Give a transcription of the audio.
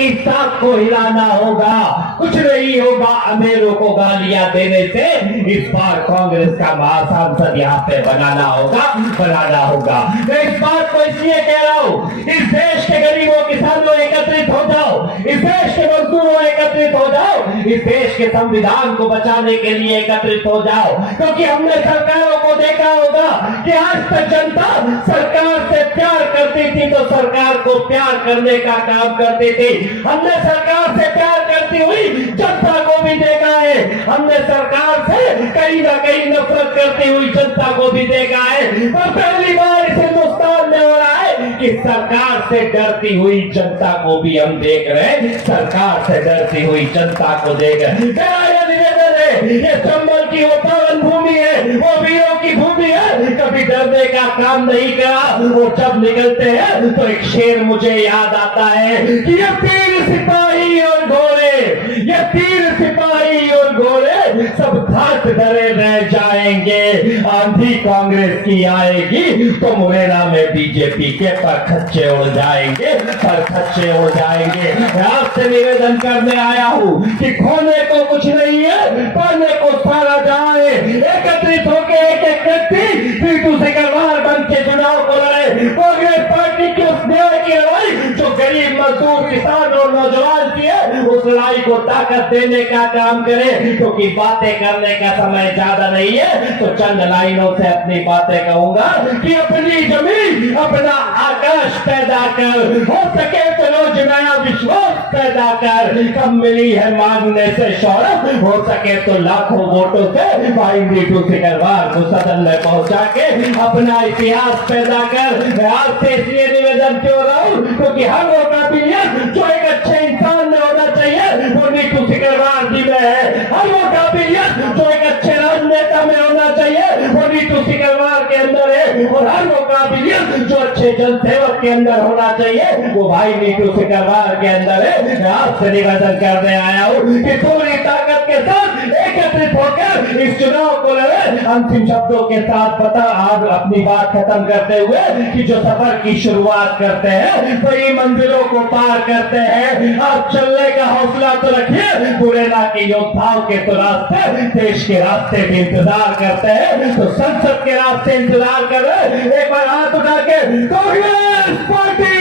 की साख को हिलाना होगा, कुछ नहीं होगा अमीरों को गालियां देने से। इस बार कांग्रेस का महासंसद यहाँ पे बनाना होगा। मैं इस बात को इसलिए कह रहा हूँ, इस देश के गरीबों किसानों एकत्रित हो जाओ, इस देश के मजदूरों एकत्रित हो जाओ, इस देश के संविधान को बचाने के लिए एकत्रित हो जाओ। क्योंकि हमने सरकारों को देखा होगा कि आज तक जनता सरकार से प्यार करती थी तो सरकार को प्यार करने का काम करती थी। हमने सरकार से प्यार करती हुई जनता को भी देखा है, हमने सरकार से कहीं ना कहीं नफरत करती हुई जनता को भी देखा है। और पहली बार इस हिंदुस्तान में हो रहा है कि सरकार से डरती हुई जनता को भी हम देख रहे हैं, सरकार से डरती हुई जनता को देख रहे हैं। मेरा यह निवेदन है, ये चंबल की वो पावन भूमि है, वो वीरों की भूमि है, कभी डरने का काम नहीं करा। और जब निकलते हैं तो एक शेर मुझे याद आता है कि ये तीर सिपाही और घोड़े, ये तीर सिपाही और घोड़े सब घाट धरे रह जाएंगे। आंधी कांग्रेस की आएगी तो मुरैना में बीजेपी के परखच्चे उड़ जाएंगे, परखच्चे उड़ जाएंगे। मैं आपसे निवेदन करने आया हूँ कि खोने को कुछ नहीं है, पाने को सारा जाए। एकत्रित होकर एक एक व्यक्ति पीटू से करवार बन के चुनाव को लड़े। कांग्रेस पार्टी की उस न्याय की लड़ाई जो गरीब मजदूर किसान और नौजवान की है, उस लड़ाई को ताकत देने का काम करे। क्योंकि बातें करने का समय ज्यादा नहीं है, तो चंद लाइनों से अपनी बातें कहूंगा कि अपनी जमीन अपना आकाश पैदा कर, हो सके तो रोज नया विश्वास पैदा कर। कम मिली है मांगने से शौहरत, हो सके तो लाखों वोटों से भाई मीठू सिकरवार को सदन में पहुंचा के अपना इतिहास पैदा कर। मैं आपसे इसलिए निवेदन क्यों रहा हूं, क्योंकि हर वो काबिलियत जो एक अच्छे इंसान में होना चाहिए वो मीठू सिकरवार जी में है। हर वो काबिलियत जो एक अच्छे राजनेता में होना चाहिए वो मीठू सिकरवार के अंदर है। और हर वो काबिलियत जो अच्छे जनसेवक के अंदर होना चाहिए वो भाई मीठू सिकरवार के अंदर है। मैं आपसे निवेदन करने आया हूँ कि पूरी ताकत के साथ एकत्रित होकर इस चुनाव को लड़े। अंतिम शब्दों के साथ बता आज अपनी बात खत्म करते हुए कि जो सफर की शुरुआत करते हैं बड़ी मंजिलों को पार करते हैं। आप चलने का हौसला तो रखिए, मुरैना के योद्धाओं के तो रास्ते देश के रास्ते भी इंतजार करते हैं, तो संसद के रास्ते इंतजार कर रहे। एक बार हाथ उठा के कांग्रेस पार्टी